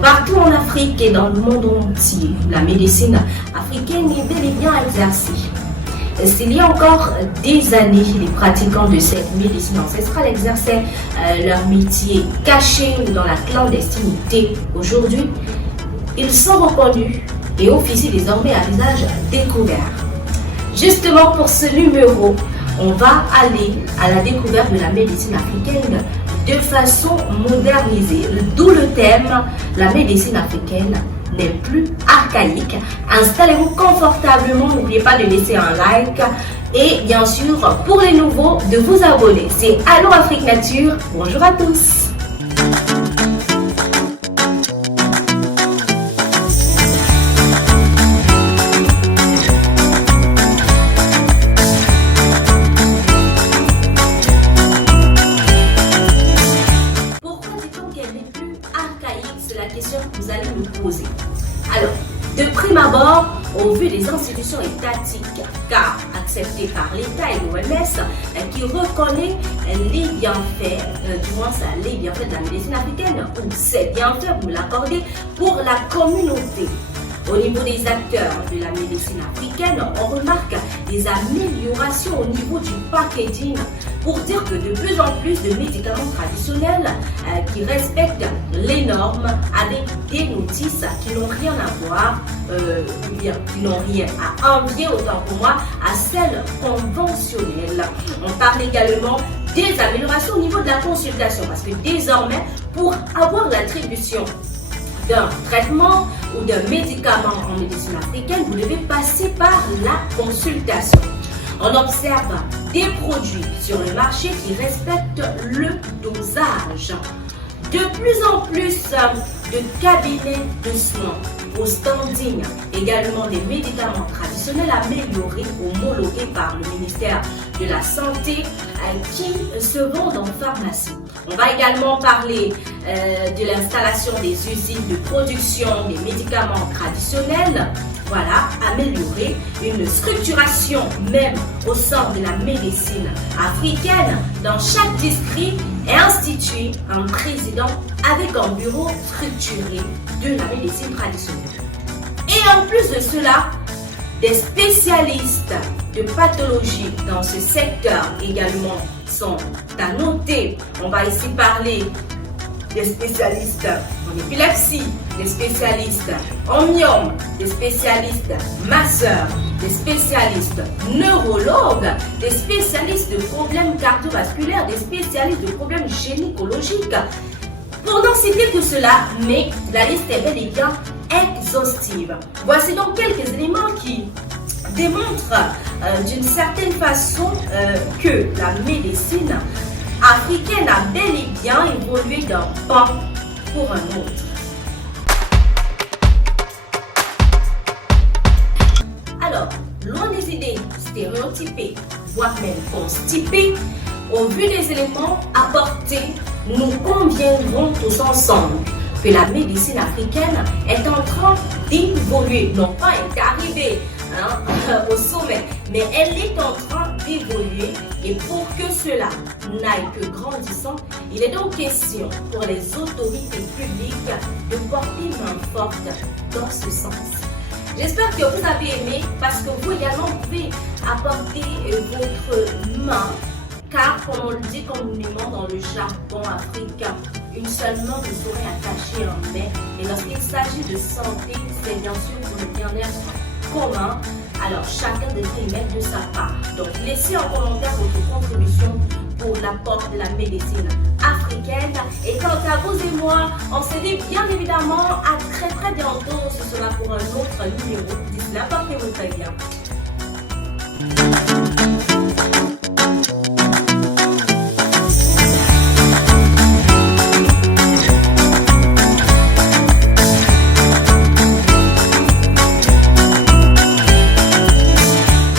partout en Afrique et dans le monde entier, la médecine africaine est bel et bien exercée. S'il y a encore des années, les pratiquants de cette médecine ancestrale exerçaient leur métier caché ou dans la clandestinité. Aujourd'hui, ils sont reconnus et officient désormais à visage découvert. Justement pour ce numéro, on va aller à la découverte de la médecine africaine de façon modernisée. D'où le thème, la médecine africaine n'est plus archaïque. Installez-vous confortablement, n'oubliez pas de laisser un like et bien sûr pour les nouveaux de vous abonner. C'est Allo Afrique Nature, bonjour à tous. C'est la question que vous allez nous poser. Alors, de prime abord, au vu des institutions étatiques, car acceptées par l'État et l'OMS, qui reconnaît les bienfaits, du moins les bienfaits de la médecine africaine, ou ces bienfaits, vous l'accordez, pour la communauté. Au niveau des acteurs de la médecine africaine, on remarque des améliorations au niveau du packaging pour dire que de plus en plus de médicaments traditionnels qui respectent les normes avec des notices qui n'ont rien à voir ou bien qui n'ont rien à envier, autant pour moi, à celles conventionnelles. On parle également des améliorations au niveau de la consultation parce que désormais, pour avoir l'attribution d'un traitement ou d'un médicament en médecine africaine, vous devez passer par la consultation. On observe des produits sur le marché qui respectent le dosage. De plus en plus de cabinets de soins au standing, également des médicaments traditionnels améliorés, homologués par le ministère de la Santé qui se vendent en pharmacie. On va également parler de l'installation des usines de production des médicaments traditionnels. Voilà, améliorer une structuration même au sein de la médecine africaine. Dans chaque district est institué un président avec un bureau structuré de la médecine traditionnelle. Et en plus de cela, des spécialistes de pathologie dans ce secteur également sont à noter. On va ici parler des spécialistes en épilepsie, des spécialistes en myome, des spécialistes masseurs, des spécialistes neurologues, des spécialistes de problèmes cardiovasculaires, des spécialistes de problèmes gynécologiques. Pour n'en citer que cela, mais la liste est bel et bien exhaustive. Voici donc quelques éléments qui démontrent d'une certaine façon que la médecine africaine a bel et bien évolué d'un pan pour un autre. Alors, loin des idées stéréotypées, voire même constipées, au vu des éléments apportés, nous conviendrons tous ensemble que la médecine africaine est en train d'évoluer, non pas est arrivée au sommet, mais elle est en train d'évoluer et pour que cela n'aille que grandissant, il est donc question pour les autorités publiques de porter main forte dans ce sens. J'espère que vous avez aimé parce que vous également pouvez apporter votre main car comme on le dit communément dans le jargon africain, une seule main ne saurait attacher un mets et lorsqu'il s'agit de santé, c'est bien sûr pour le bien-être commun, alors chacun devrait y mettre de sa part. Donc laissez en commentaire votre contribution pour l'apport de la médecine africaine. Et quant à vous et moi, on se dit bien évidemment à très bientôt. Ce sera pour un autre numéro. D'ici là, portez-vous très bien.